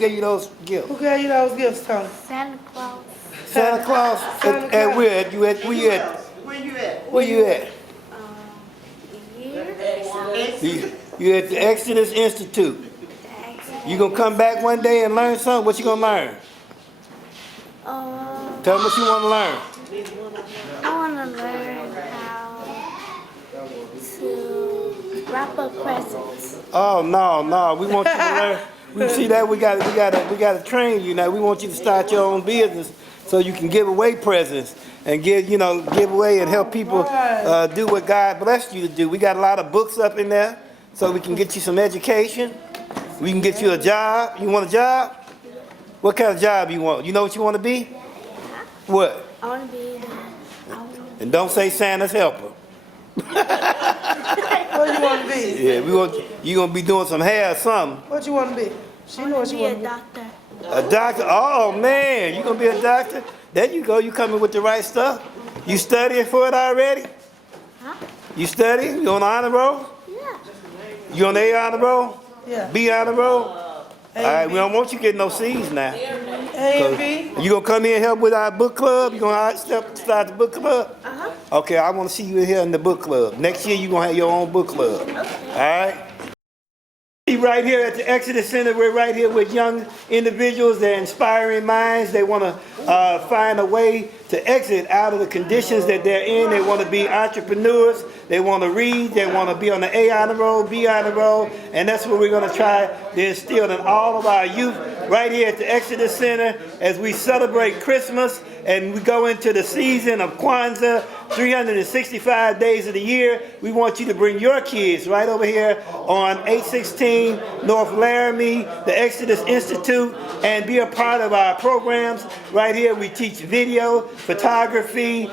Gave you those gifts? Who gave you those gifts, Tony? Santa Claus. Santa Claus? Santa And Claus. where at? You at? Where you at? Where you at? Where you at? Here. You at the Exodus Institute. You gonna come back one day and learn something? What you gonna learn? Tell me what you wanna learn. I want to learn how to wrap up presents. Oh no, we want you to learn. We see that we gotta train you now. We want you to start your own business so you can give away presents and give away and help people do what God blessed you to do. We got a lot of books up in there so we can get you some education. We can get you a job. You want a job? What kind of job you want? You know what you want to be? What? I want to be And don't say Santa's helper. What you want to be? Yeah, you gonna be doing some hair or something. What you want to be? She know what to you be want a to be. doctor. A doctor? Oh man, you gonna be a doctor? There you go. You coming with the right stuff. You studying for it already? Huh? You studying? You on the honor roll? Yeah. You on the A honor roll? Yeah. B honor roll? A All right, and we don't want you getting no C's now. B. A and B. You gonna come in and help with our book club? You gonna start the book club? Uh-huh. Okay, I want to see you in here in the book club. Next year you gonna have your own book club. All right. Right here at the Exodus Center, we're right here with young individuals. They're inspiring minds. They want to find a way to exit out of the conditions that they're in. They want to be entrepreneurs. They want to read. They want to be on the A honor roll, B honor roll, and that's what we're going to try to instill in all of our youth right here at the Exodus Center as we celebrate Christmas and we go into the season of Kwanzaa, 365 days of the year. We want you to bring your kids right over here on 816 North Laramie, the Exodus Institute, and be a part of our programs. Right here we teach video, photography,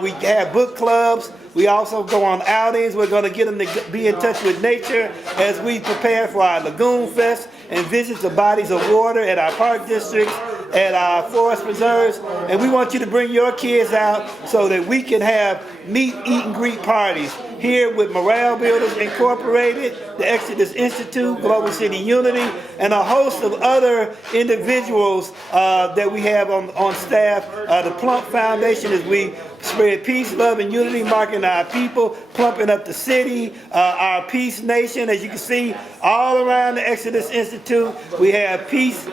we have book clubs. We also go on outings. We're going to get them to be in touch with nature as we prepare for our Lagoon Fest and visit the bodies of water at our park districts, at our forest preserves. And we want you to bring your kids out so that we can have meet, eat, and greet parties here with Morale Builders Incorporated, the Exodus Institute, Global City Unity, and a host of other individuals that we have on staff. The Plump Foundation, as we spread peace, love, and unity, marking our people, plumping up the city, our Peace Nation. As you can see, all around the Exodus Institute, we have peace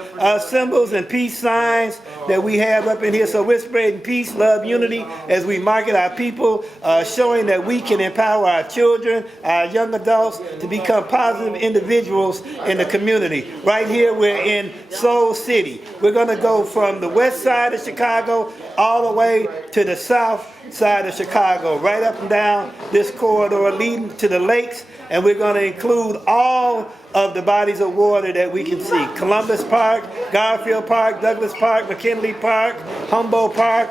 symbols and peace signs that we have up in here. So we're spreading peace, love, unity as we market our people, showing that we can empower our children, our young adults to become positive individuals in the community. Right here, we're in Soul City. We're going to go from the west side of Chicago all the way to the south side of Chicago, right up and down this corridor leading to the lakes, and we're going to include all of the bodies of water that we can see. Columbus Park, Garfield Park, Douglas Park, McKinley Park, Humboldt Park,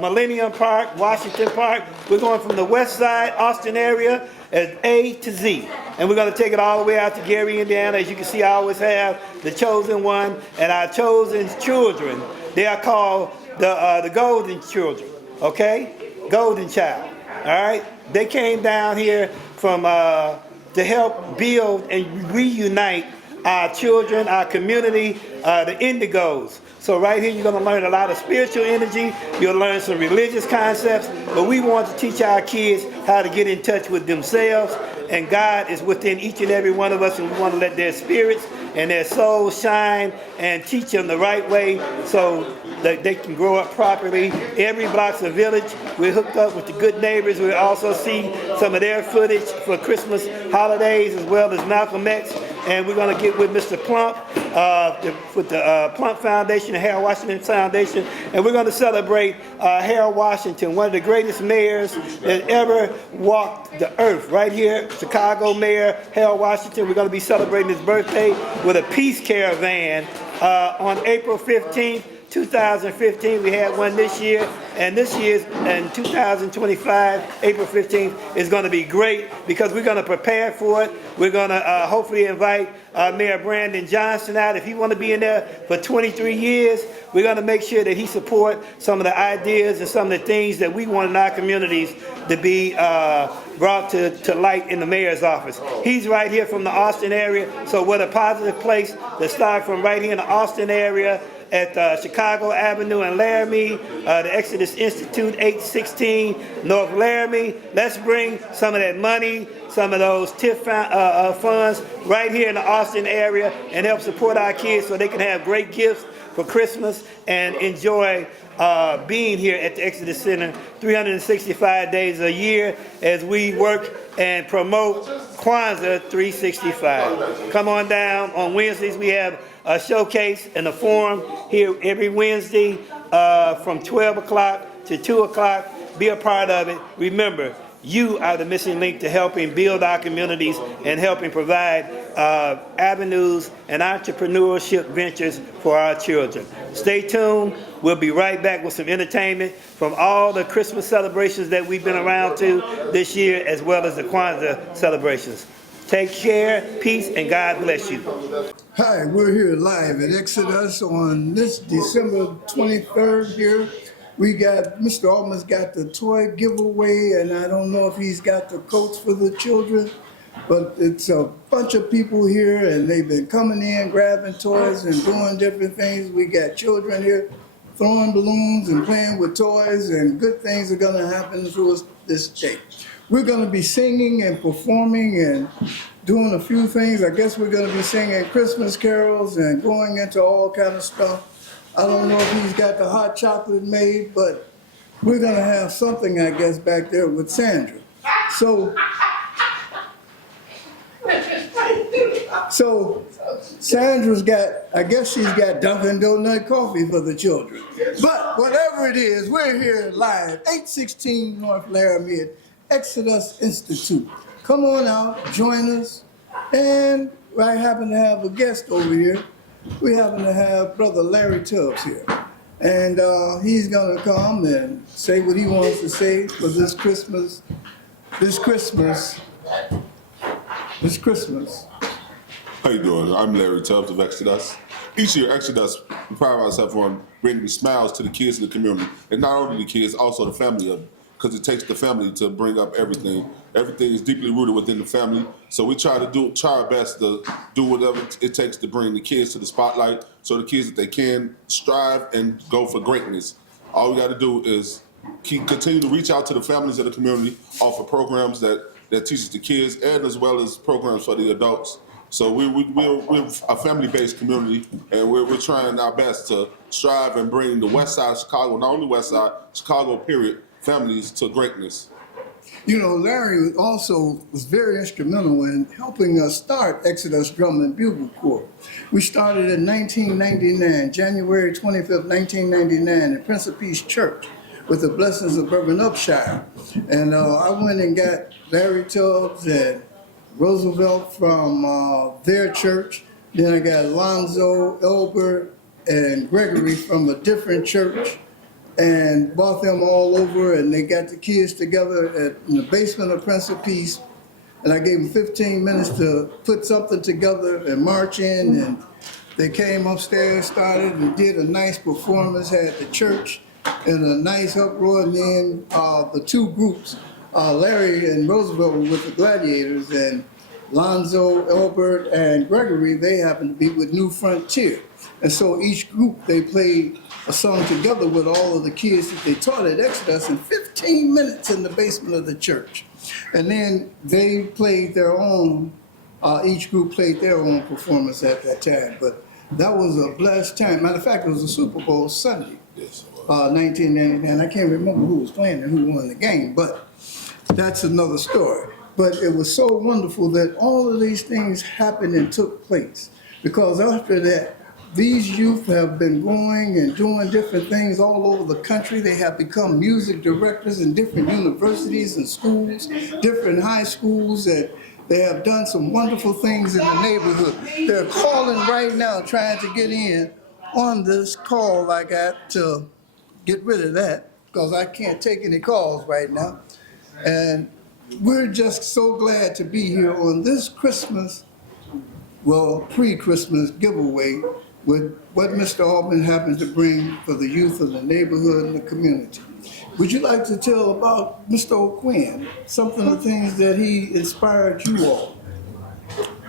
Millennium Park, Washington Park. We're going from the west side, Austin area, as A to Z. And we're going to take it all the way out to Gary, Indiana. As you can see, I always have the chosen one and our chosen children. They are called the golden children, okay? Golden child, all right? They came down here from to help build and reunite our children, our community, the Indigos. So right here you're going to learn a lot of spiritual energy. You'll learn some religious concepts, but we want to teach our kids how to get in touch with themselves, and God is within each and every one of us, and we want to let their spirits and their souls shine and teach them the right way so that they can grow up properly. Every block's a village. We're hooked up with the Good Neighbors. We'll also see some of their footage for Christmas holidays as well as Malcolm X. And we're going to get with Mr. Plump with the Plump Foundation, the Harold Washington Foundation, and we're going to celebrate Harold Washington, one of the greatest mayors that ever walked the earth. Right here, Chicago Mayor Harold Washington. We're going to be celebrating his birthday with a peace caravan on April 15th. 2015, we had one this year, and this year's in 2025, April 15th, is going to be great because we're going to prepare for it. We're going to hopefully invite Mayor Brandon Johnson out. If he want to be in there for 23 years, we're going to make sure that he support some of the ideas and some of the things that we want in our communities to be brought to light in the mayor's office. He's right here from the Austin area, so what a positive place to start from, right here in the Austin area at Chicago Avenue and Laramie, the Exodus Institute, 816 North Laramie. Let's bring some of that money, some of those TIF funds right here in the Austin area and help support our kids so they can have great gifts for Christmas and enjoy being here at the Exodus Center 365 days a year as we work and promote Kwanzaa 365. Come on down. On Wednesdays we have a showcase and a forum here every Wednesday from 12 o'clock to 2 o'clock. Be a part of it. Remember, you are the missing link to helping build our communities and helping provide avenues and entrepreneurship ventures for our children. Stay tuned. We'll be right back with some entertainment from all the Christmas celebrations that we've been around to this year, as well as the Kwanzaa celebrations. Take care, peace, and God bless you. Hi, we're here live at Exodus on this December 23rd here. We got, Mr. Altman's got the toy giveaway, and I don't know if he's got the coats for the children, but it's a bunch of people here, and they've been coming in, grabbing toys and doing different things. We got children here throwing balloons and playing with toys, and good things are gonna happen through this day. We're gonna be singing and performing and doing a few things. I guess we're gonna be singing Christmas carols and going into all kind of stuff. I don't know if he's got the hot chocolate made, but we're gonna have something, I guess, back there with Sandra. So Sandra's got, I guess she's got Dunkin' Donut coffee for the children. But whatever it is, we're here live, 816 North Laramie at Exodus Institute. Come on out, join us. And I happen to have a guest over here. We happen to have Brother Larry Tubbs here. And he's gonna come and say what he wants to say for this Christmas. How you doing? I'm Larry Tubbs of Exodus. Each year, Exodus, we pride ourselves on bringing smiles to the kids in the community, and not only the kids, also the family of them, because it takes the family to bring up everything. Everything is deeply rooted within the family, so we try our best to do whatever it takes to bring the kids to the spotlight, so the kids, that they can strive and go for greatness. All we got to do is continue to reach out to the families of the community, offer programs that teaches the kids, and as well as programs for the adults. So we're a family-based community, and we're trying our best to strive and bring the West Side of Chicago, not only West Side, Chicago period, families to greatness. You know, Larry also was very instrumental in helping us start Exodus Drum and Bugle Corps. We started in 1999, January 25th, 1999, at Prince of Peace Church with the blessings of Reverend Upshire. And I went and got Larry Tubbs and Roosevelt from their church. Then I got Alonzo, Elbert, and Gregory from a different church, and brought them all over, and they got the kids together in the basement of Prince of Peace. And I gave them 15 minutes to put something together and march in, and they came upstairs, started and did a nice performance, had the church in a nice uproar. And then the two groups, Larry and Roosevelt were with the Gladiators, and Lonzo, Elbert, and Gregory, they happened to be with New Frontier. And so each group, they played a song together with all of the kids that they taught at Exodus in 15 minutes in the basement of the church. And then they played their own, each group played their own performance at that time. But that was a blessed time. Matter of fact, it was a Super Bowl Sunday, 1999. I can't remember who was playing and who won the game, but that's another story. But it was so wonderful that all of these things happened and took place, because after that, these youth have been going and doing different things all over the country. They have become music directors in different universities and schools, different high schools, and they have done some wonderful things in the neighborhood. They're calling right now, trying to get in on this call I got to get rid of that, because I can't take any calls right now. And we're just so glad to be here on this Christmas well, pre-Christmas giveaway with what Mr. Altman happened to bring for the youth of the neighborhood and the community. Would you like to tell about Mr. O'Quinn, some of the things that he inspired you all?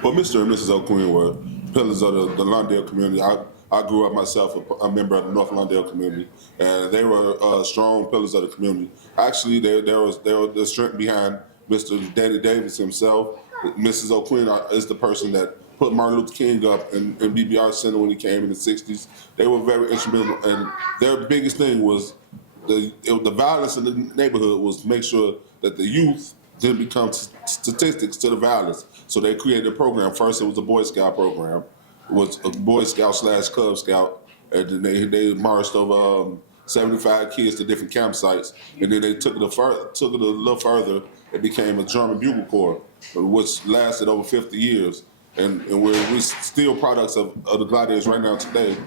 Well, Mr. and Mrs. O'Quinn were pillars of the Lawndale community. I grew up myself a member of the North Lawndale community, and they were strong pillars of the community. Actually, there was the strength behind Mr. Danny Davis himself. Mrs. O'Quinn is the person that put Martin Luther King up in BBR Center when he came in the 60s. They were very instrumental, and their biggest thing was the violence in the neighborhood was make sure that the youth didn't become statistics to the violence. So they created a program. First, it was a Boy Scout program. It was a Boy Scout / Cub Scout, and then they marched over 75 kids to different campsites, and then they took it a little further. It became a drum and bugle corps, which lasted over 50 years, and we're still products of the Gladiators right now today.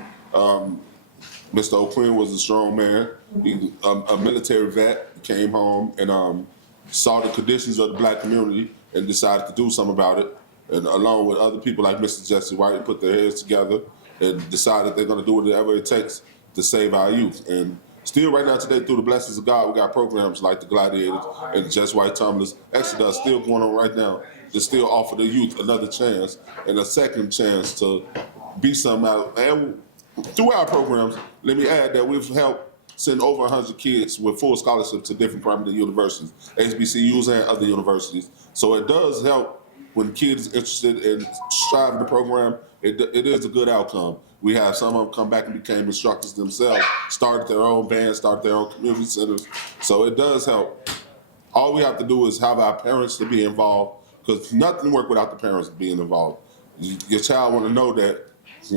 Mr. O'Quinn was a strong man. He a military vet. He came home and saw the conditions of the black community and decided to do something about it. And along with other people like Mr. Jesse White, put their heads together and decided they're going to do whatever it takes to save our youth. And still right now today, through the blessings of God, we got programs like the Gladiators and the Jesse White Tumblers. Exodus still going on right now to still offer the youth another chance and a second chance to be something out. And through our programs, let me add that we've helped send over 100 kids with full scholarships to different private universities, HBCUs and other universities. So it does help when kids are interested in striving the program. It is a good outcome. We have some of them come back and became instructors themselves, started their own bands, started their own community centers. So it does help. All we have to do is have our parents to be involved, because nothing works without the parents being involved. Your child want to know that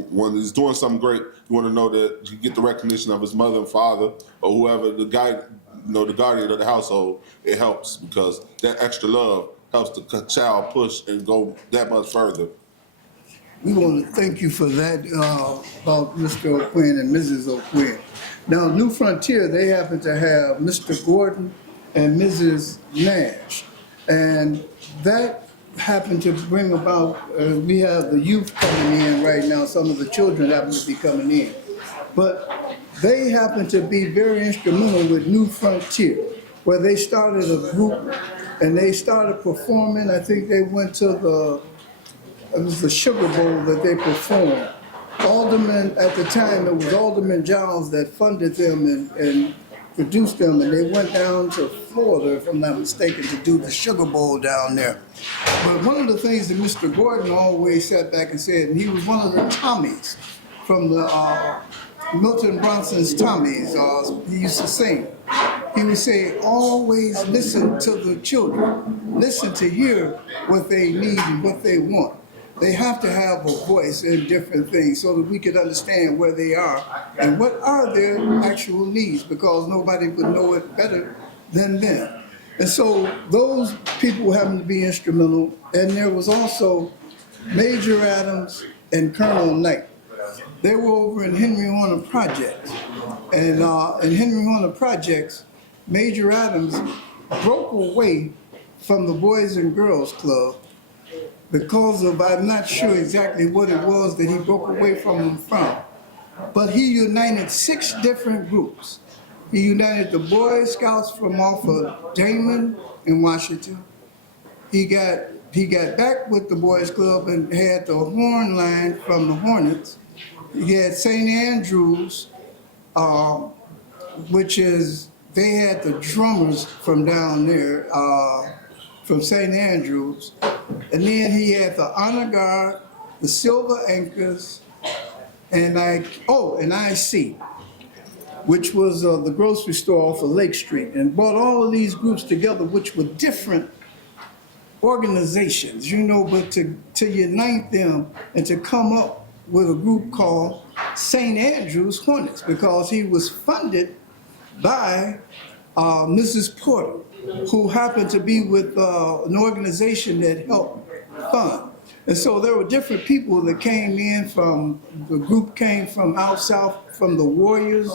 when he's doing something great, you want to know that you get the recognition of his mother and father or whoever, the guy, the guardian of the household. It helps because that extra love helps the child push and go that much further. We want to thank you for that about Mr. O'Quinn and Mrs. O'Quinn. Now, New Frontier, they happen to have Mr. Gordon and Mrs. Nash, and that happened to bring about, we have the youth coming in right now, some of the children happen to be coming in. But they happen to be very instrumental with New Frontier, where they started a group and they started performing. I think they went to it was the Sugar Bowl that they performed. Alderman, at the time, it was Alderman Giles that funded them and produced them, and they went down to Florida, if I'm not mistaken, to do the Sugar Bowl down there. But one of the things that Mr. Gordon always sat back and said, and he was one of the Tommies from the Milton Bronson's Tommies, he used to sing. He would say, always listen to the children. Listen to hear what they need and what they want. They have to have a voice in different things so that we can understand where they are and what are their actual needs, because nobody would know it better than them. And so those people happen to be instrumental. And there was also Major Adams and Colonel Knight. They were over in Henry Horner Projects. And in Henry Horner Projects, Major Adams broke away from the Boys and Girls Club because of, I'm not sure exactly what it was that he broke away from them from, but he united 6 different groups. He united the Boy Scouts from off of Damon in Washington. He got back with the Boys Club and had the horn line from the Hornets. He had St. Andrews, which is, they had the drummers from down there, from St. Andrews. And then he had the Honor Guard, the Silver Anchors, and IC, which was the grocery store off of Lake Street, and brought all of these groups together, which were different organizations, but to unite them and to come up with a group called St. Andrews Hornets, because he was funded by Mrs. Porter, who happened to be with an organization that helped fund. And so there were different people that came in from, the group came from out south, from the Warriors,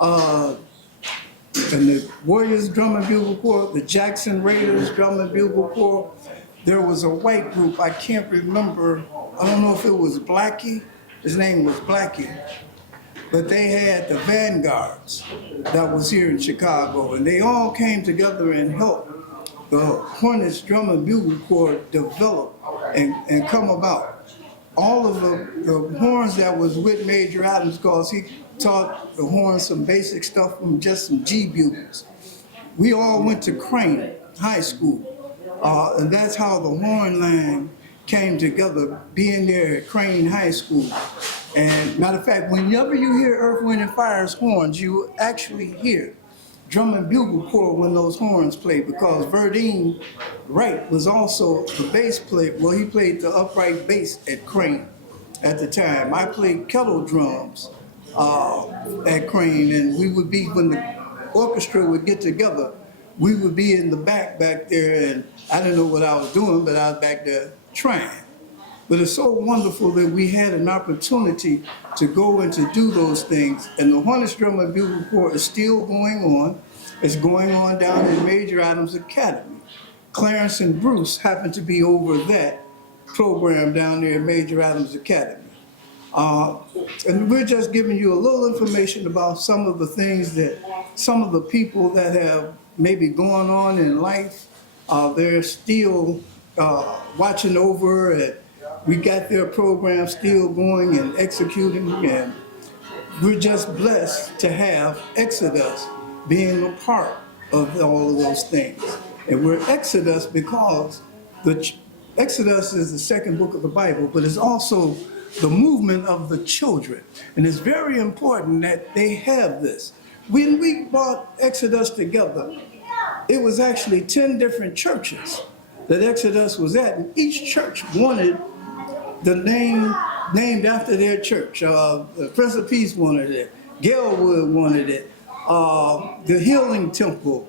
and the Warriors Drum and Bugle Corps, the Jackson Raiders Drum and Bugle Corps. There was a white group, I can't remember I don't know if it was Blackie, his name was Blackie, but they had the Vanguards that was here in Chicago, and they all came together and helped the Hornets Drum and Bugle Corps develop and come about. All of the horns that was with Major Adams, because he taught the horns some basic stuff from just some G bugles. We all went to Crane High School, and that's how the horn line came together, being there at Crane High School. And matter of fact, whenever you hear Earth, Wind, and Fire's horns, you actually hear Drum and Bugle Corps when those horns play, because Verdine Wright was also the bass player. Well, he played the upright bass at Crane at the time. I played kettle drums at Crane, and we would be, when the orchestra would get together, we would be in the back there, and I didn't know what I was doing, but I was back there trying. But it's so wonderful that we had an opportunity to go and to do those things. And the Hornets Drum and Bugle Corps is still going on. It's going on down in Major Adams Academy. Clarence and Bruce happen to be over that program down there at Major Adams Academy. And we're just giving you a little information about some of the things that some of the people that have maybe going on in life, they're still watching over it. We got their program still going and executing, and we're just blessed to have Exodus being a part of all of those things. And we're Exodus because Exodus is the second book of the Bible, but it's also the movement of the children. And it's very important that they have this. When we brought Exodus together, it was actually 10 different churches that Exodus was at, and each church wanted the name named after their church. The Prince of Peace wanted it, Galewood wanted it, the Healing Temple,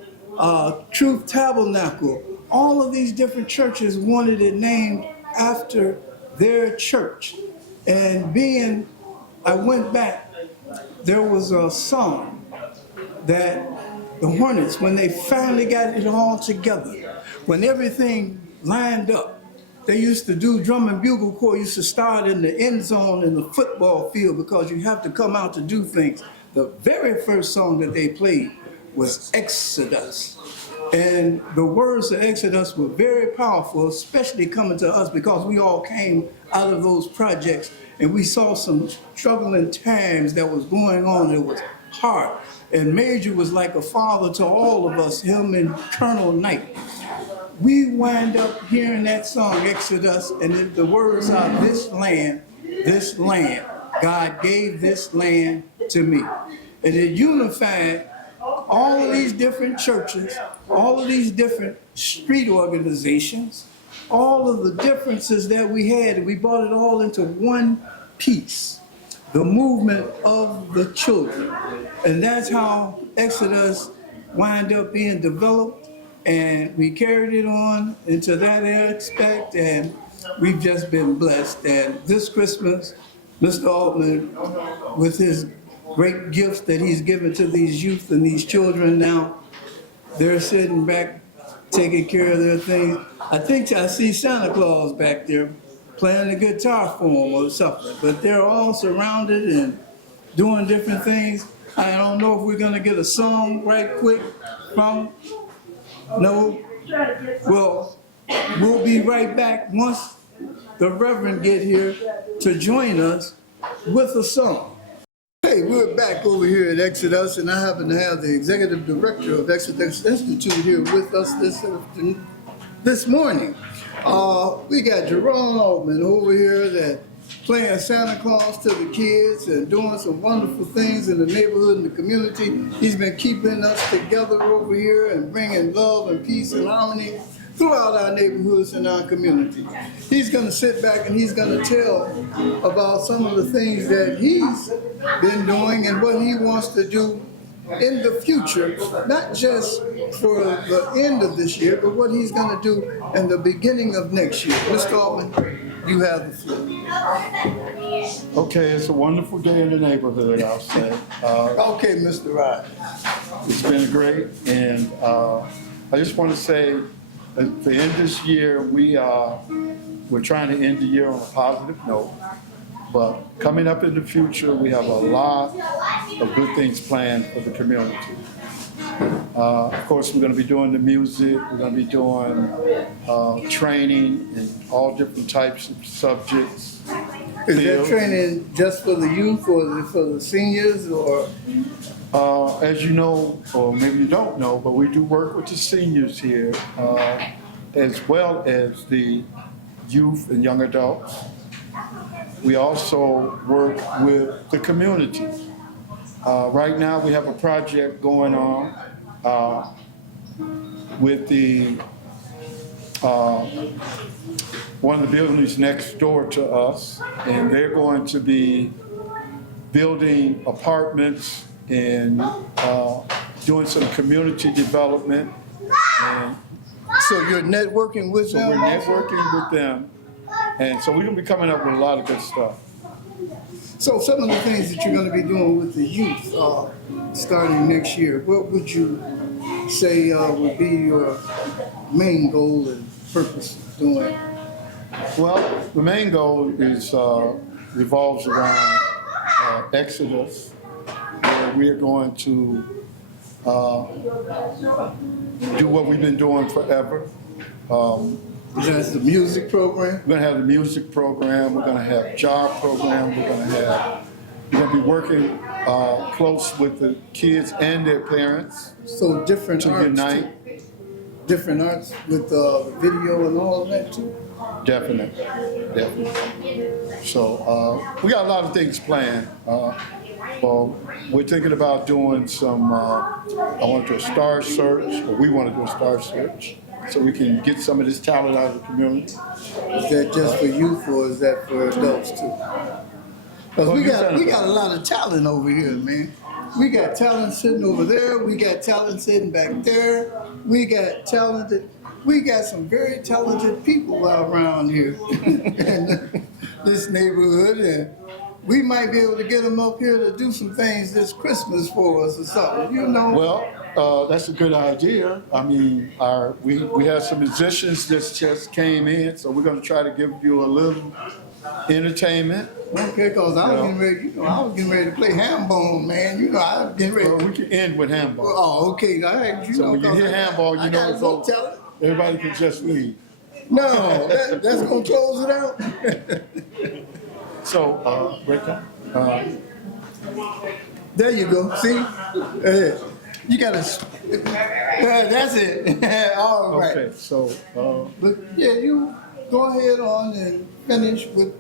Truth Tabernacle. All of these different churches wanted it named after their church. And I went back, there was a song that the Hornets, when they finally got it all together, when everything lined up, they used to do Drum and Bugle Corps, used to start in the end zone in the football field because you have to come out to do things. The very first song that they played was Exodus. And the words of Exodus were very powerful, especially coming to us because we all came out of those projects and we saw some troubling times that was going on. It was hard. And Major was like a father to all of us, him and Colonel Knight. We wind up hearing that song, Exodus, and the words are, this land, God gave this land to me. And it unified all of these different churches, all of these different street organizations, all of the differences that we had, and we brought it all into one piece, the movement of the children. And that's how Exodus wind up being developed. And we carried it on into that aspect, and we've just been blessed. And this Christmas, Mr. Altman, with his great gifts that he's given to these youth and these children now, they're sitting back, taking care of their things. I think I see Santa Claus back there playing the guitar for them or something, but they're all surrounded and doing different things. I don't know if we're gonna get a song right quick from. No? Well, we'll be right back once the Reverend get here to join us with a song. Hey, we're back over here at Exodus, and I happen to have the Executive Director of Exodus Institute here with us this morning. We got Jerome Altman over here that playing Santa Claus to the kids and doing some wonderful things in the neighborhood and the community. He's been keeping us together over here and bringing love and peace and harmony throughout our neighborhoods and our community. He's going to sit back and he's going to tell about some of the things that he's been doing and what he wants to do in the future, not just for the end of this year, but what he's going to do in the beginning of next year. Mr. Altman, you have the floor. Okay, it's a wonderful day in the neighborhood, I'll say. Okay, Mr. Rod. It's been great, and I just want to say at the end of this year, we are we're trying to end the year on a positive note. But coming up in the future, we have a lot of good things planned for the community. Of course, we're going to be doing the music, we're going to be doing training in all different types of subjects. Is that fields. training just for the youth or is it for the seniors or? As you know, or maybe you don't know, but we do work with the seniors here, as well as the youth and young adults. We also work with the community. Right now, we have a project going on with the one of the buildings next door to us, and they're going to be building apartments and doing some community development. And So you're networking with so them? we're networking with them. And so we're gonna be coming up with a lot of good stuff. So some of the things that you're gonna be doing with the youth, starting next year, what would you say would be your main goal and purpose of doing? Well, the main goal is revolves around Exodus, where we are going to do what we've been doing forever. That's the music program? We're gonna have the music program, we're gonna have job program, we're gonna be working close with the kids and their parents So different to arts unite. too? Different arts with video and all of that too? Definitely. So we got a lot of things planned. Well, we're thinking about doing some, I want to do a star search, or we want to do a star search, so we can get some of this talent out of the community. Is that just for youth or is that for adults too? Because Well, we youth got and a lot of talent over here, man. We got talent sitting over there, we got talent sitting back there, we got some very talented people out around here in this neighborhood, and we might be able to get them up here to do some things this Christmas for us or something, you know? Well, that's a good idea. I mean, we have some musicians that just came in, so we're gonna try to give you a little entertainment. Okay, because I was getting ready to play handball, man. You know, I was getting ready. Well, we can end with handball. Oh, okay, all right. You So know, when you 'cause hear handball, you I know gotta it's go over. tell it. Everybody can just leave. No, that's gonna close it out. So, Rita, There you go. See, you gotta. That's it. All right. okay, so, But yeah, you go ahead on and finish with.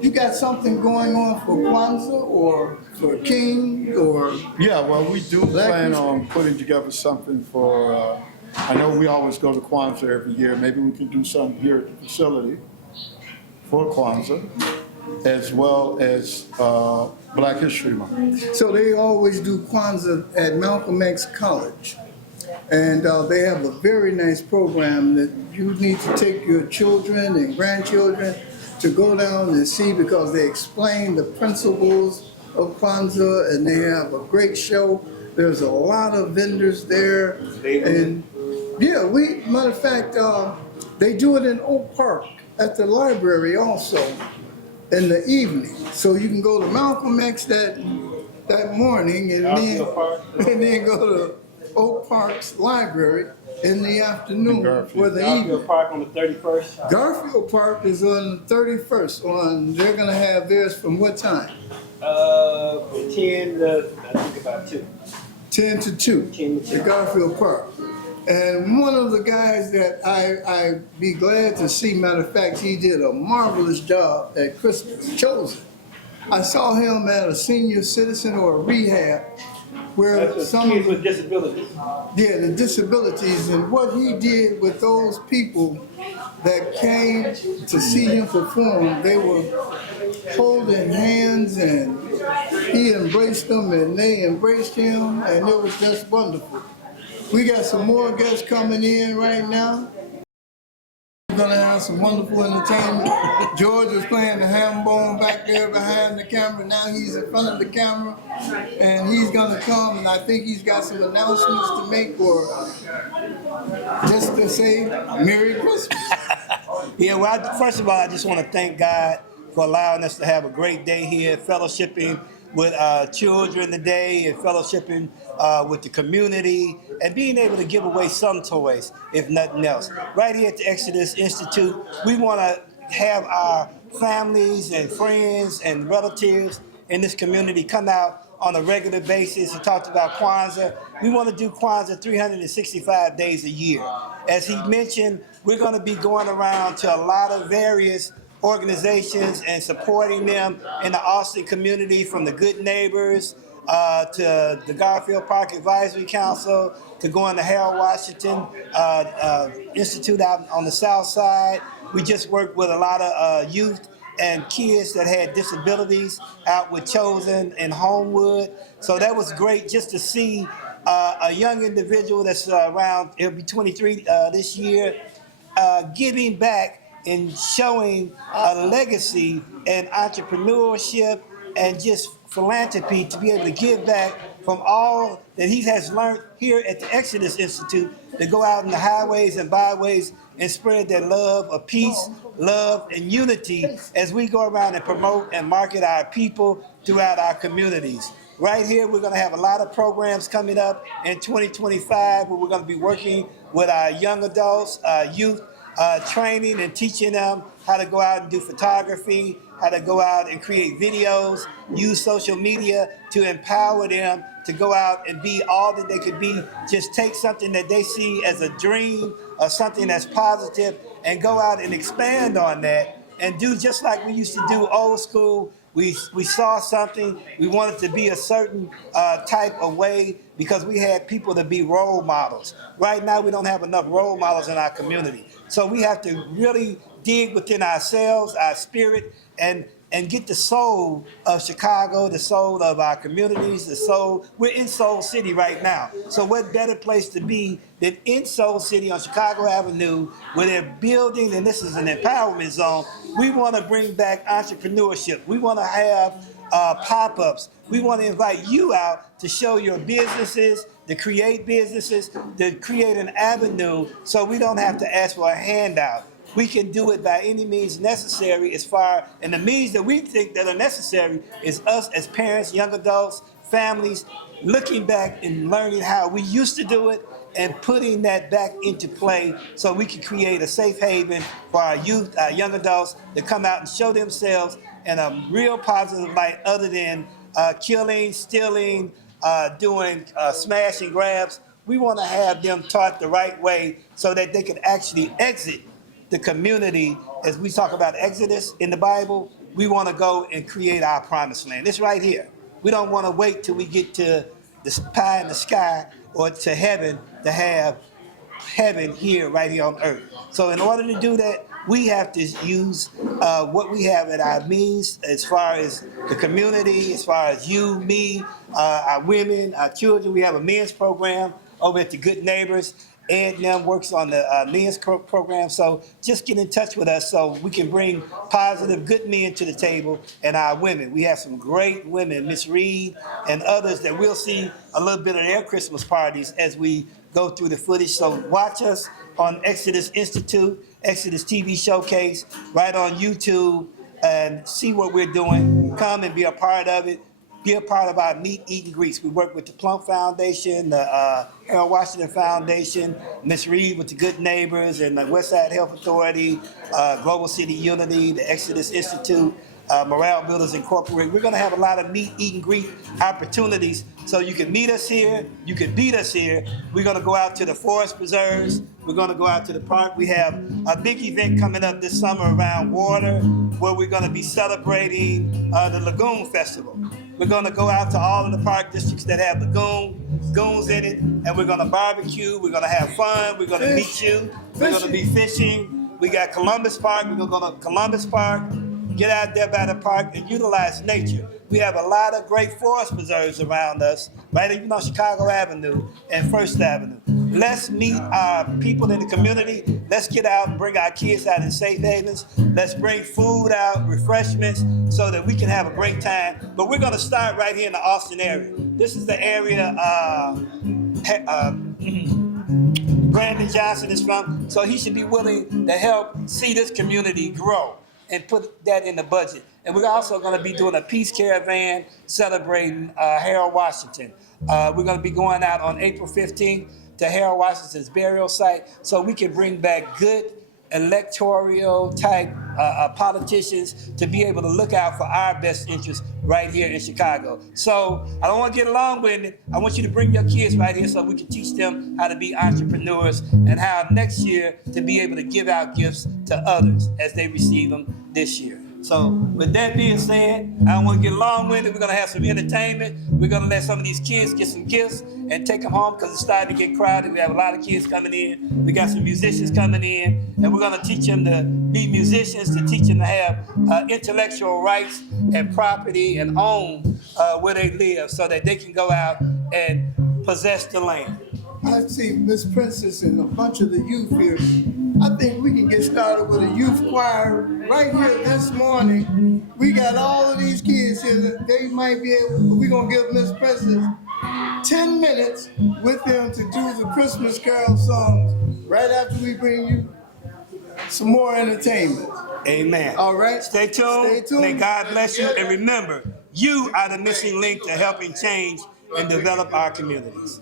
You got something going on for Kwanzaa or for King or? yeah, well, we do plan on putting together something for, I know we always go to Kwanzaa every year. Maybe we can do something here at the facility for Kwanzaa, as well as Black History Month. So they always do Kwanzaa at Malcolm X College. And they have a very nice program that you need to take your children and grandchildren to go down and see, because they explain the principles of Kwanzaa and they have a great show. There's a lot of vendors there. And yeah, matter of fact, they do it in Oak Park at the library also in the evening. So you can go to Malcolm X that morning and then go to Oak Park's library in the afternoon for the evening. Garfield Park on the 31st. Garfield Park is on the 31st. They're gonna have theirs from what time? From 10 to, I think about 2. 10 to 2. 10 to 2. At Garfield Park. And one of the guys that I'd be glad to see, matter of fact, he did a marvelous job at Christmas, Chosen. I saw him at a senior citizen or a rehab where That's for some kids with disabilities. yeah, the disabilities, and what he did with those people that came to see him perform. They were holding hands and he embraced them and they embraced him, and it was just wonderful. We got some more guests coming in right now. We're gonna have some wonderful entertainment. George is playing the handball back there behind the camera. Now he's in front of the camera, and he's gonna come, and I think he's got some announcements to make, or just to say Merry Christmas. Yeah, well, first of all, I just want to thank God for allowing us to have a great day here, fellowshipping with children today and fellowshipping with the community and being able to give away some toys, if nothing else. Right here at the Exodus Institute, we want to have our families and friends and relatives in this community come out on a regular basis. He talked about Kwanzaa. We want to do Kwanzaa 365 days a year. As he mentioned, we're going to be going around to a lot of various organizations and supporting them in the Austin community, from the Good Neighbors to the Garfield Park Advisory Council, to going to Harold Washington Institute out on the south side. We just worked with a lot of youth and kids that had disabilities out with Chosen and Homewood. So that was great just to see a young individual that's around, he'll be 23 this year, giving back and showing a legacy and entrepreneurship and just philanthropy to be able to give back from all that he has learned here at the Exodus Institute, to go out in the highways and byways and spread that love of peace, love, and unity as we go around and promote and market our people throughout our communities. Right here, we're going to have a lot of programs coming up in 2025 where we're going to be working with our young adults, youth, training and teaching them how to go out and do photography, how to go out and create videos, use social media to empower them to go out and be all that they could be. Just take something that they see as a dream or something that's positive and go out and expand on that and do just like we used to do old school. We saw something, we wanted to be a certain type of way because we had people to be role models. Right now, we don't have enough role models in our community. So we have to really dig within ourselves, our spirit, and get the soul of Chicago, the soul of our communities, the soul. We're in Soul City right now. So what better place to be than in Soul City on Chicago Avenue, where they're building, and this is an empowerment zone. We want to bring back entrepreneurship. We want to have pop-ups. We want to invite you out to show your businesses, to create businesses, to create an avenue so we don't have to ask for a handout. We can do it by any means necessary and the means that we think that are necessary is us as parents, young adults, families, looking back and learning how we used to do it and putting that back into play so we can create a safe haven for our youth, our young adults to come out and show themselves in a real positive light other than killing, stealing, doing smash and grabs. We want to have them taught the right way so that they can actually exit the community. As we talk about Exodus in the Bible, we want to go and create our promised land. It's right here. We don't want to wait till we get to the pie in the sky or to heaven to have heaven here, right here on earth. So in order to do that, we have to use what we have at our means as far as the community, as far as you, me, our women, our children. We have a men's program over at the Good Neighbors. Ed now works on the men's program, so just get in touch with us so we can bring positive, good men to the table and our women. We have some great women, Miss Reed and others that we'll see a little bit of their Christmas parties as we go through the footage. So watch us on Exodus Institute, Exodus TV Showcase, right on YouTube, and see what we're doing. Come and be a part of it. Be a part of our Meet, Eat, and Greets. We work with the Plum Foundation, the Harold Washington Foundation, Miss Reed with the Good Neighbors, and the Westside Health Authority, Global City Unity, the Exodus Institute, Morale Builders Incorporated. We're going to have a lot of Meet, Eat, and Greet opportunities so you can meet us here, you can beat us here. We're going to go out to the forest preserves. We're going to go out to the park. We have a big event coming up this summer around water where we're going to be celebrating the Lagoon Festival. We're going to go out to all of the park districts that have lagoons in it, and we're going to barbecue. We're going to have fun. We're going to meet you. We're going to be fishing. We got Columbus Park. We're going to go to Columbus Park, get out there by the park and utilize nature. We have a lot of great forest preserves around us, right even on Chicago Avenue and First Avenue. Let's meet our people in the community. Let's get out and bring our kids out in safe havens. Let's bring food out, refreshments, so that we can have a great time. But we're going to start right here in the Austin area. This is the area, Brandon Johnson is from. So he should be willing to help see this community grow and put that in the budget. And we're also going to be doing a peace caravan celebrating Harold Washington. We're going to be going out on April 15th to Harold Washington's burial site so we can bring back good electoral type politicians to be able to look out for our best interests right here in Chicago. So I don't want to get long-winded. I want you to bring your kids right here so we can teach them how to be entrepreneurs and how next year to be able to give out gifts to others as they receive them this year. So with that being said, I don't want to get long-winded. We're going to have some entertainment. We're going to let some of these kids get some gifts and take them home because it's starting to get crowded. We have a lot of kids coming in. We got some musicians coming in, and we're going to teach them to be musicians, to teach them to have intellectual rights and property and own where they live so that they can go out and possess the land. I see Miss Princess and a bunch of the youth here. I think we can get started with a youth choir right here this morning. We got all of these kids here that they might be able, we're gonna give Miss Princess 10 minutes with them to do the Christmas Carol songs right after we bring you some more entertainment. Amen. All right? Stay tuned. Stay tuned. May God bless you. And remember, you are the missing link to helping change and develop our communities.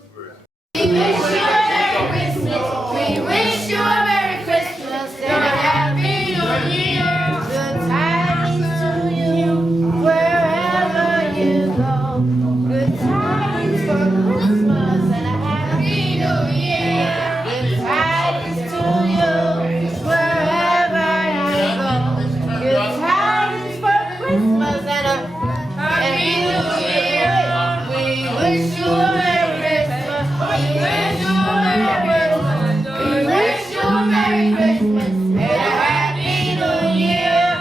We wish you a Merry Christmas. We wish you a Merry Christmas and a Happy New Year. Good tidings to you wherever you go. Good tidings for Christmas and a Happy New Year. Good tidings to you wherever you go. Good tidings for Christmas and a Happy New Year. We wish you a Merry Christmas. We wish you a Merry Christmas. We wish you a Merry Christmas and a Happy New Year.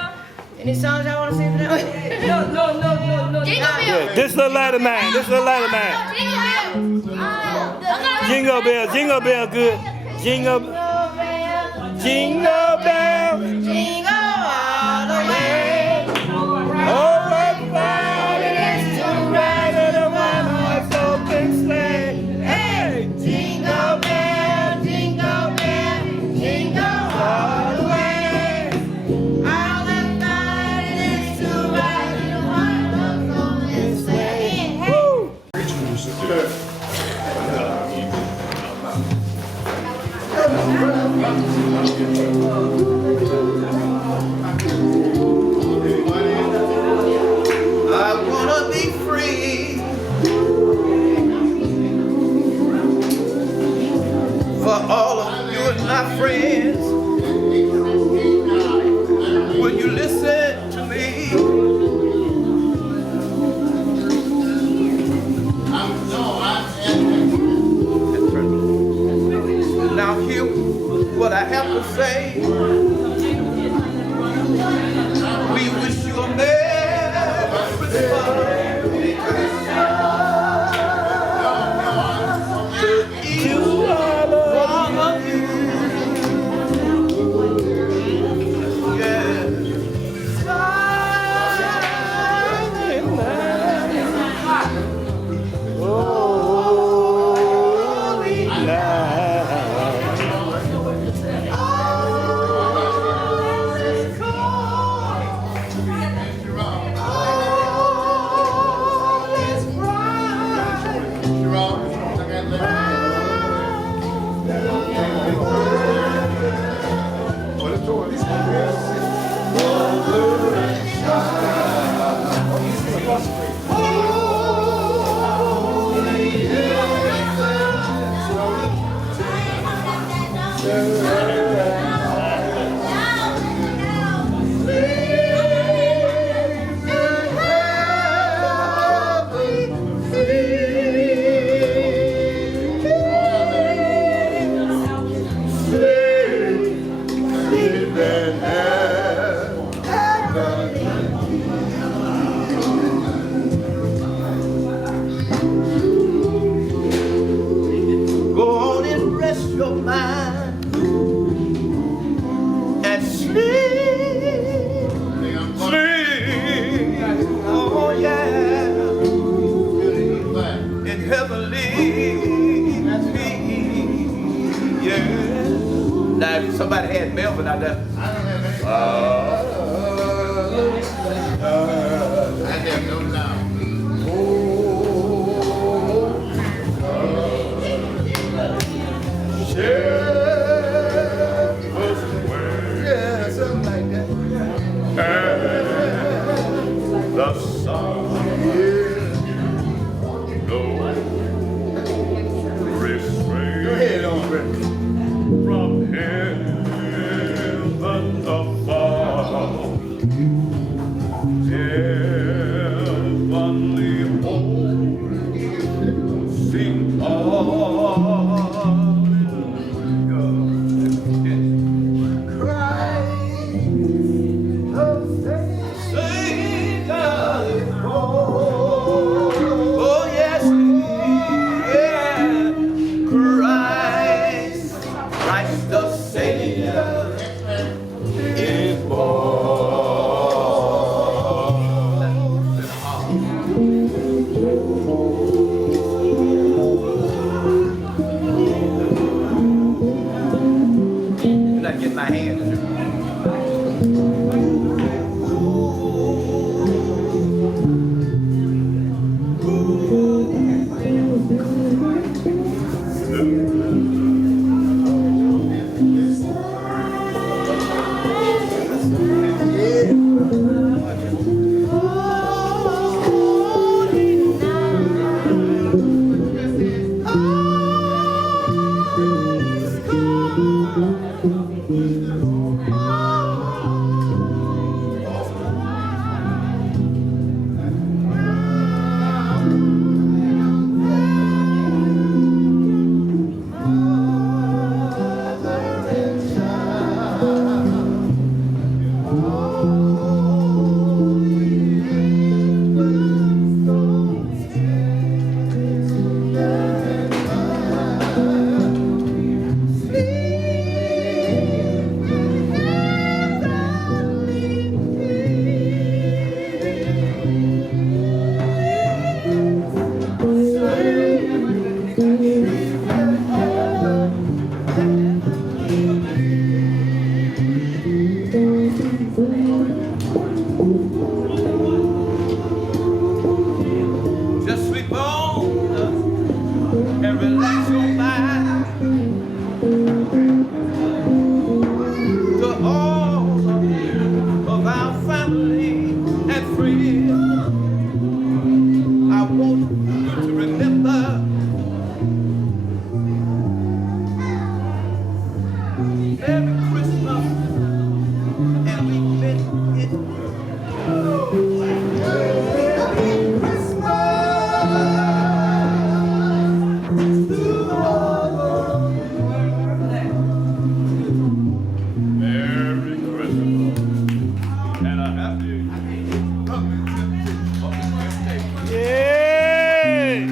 Any songs y'all want to sing for them? No. Jingle Bell. Yeah, this little light of mine. This little light of mine. Jingle bell. Jingle bell, good. Jingle, jingle bell. Jingle all the way. Oh, what fun it is to ride in a one-horse open sleigh. Hey, Jingle bell, jingle bell, jingle all the way. All the fun it is to ride in a one-horse open sleigh. Hey. somebody had Melvin out there. I didn't know now. Yeah, something like that. The sun, no restraint. Go ahead on, Rick. From heaven above, heavenly hosts sing Oh yes, yeah, Christ the Savior is born. You're not getting my hand. Just sleep on and relax your mind to all of our family and friends. I want you to remember Merry Christmas and we meant it. Merry Christmas and a happy Yeah.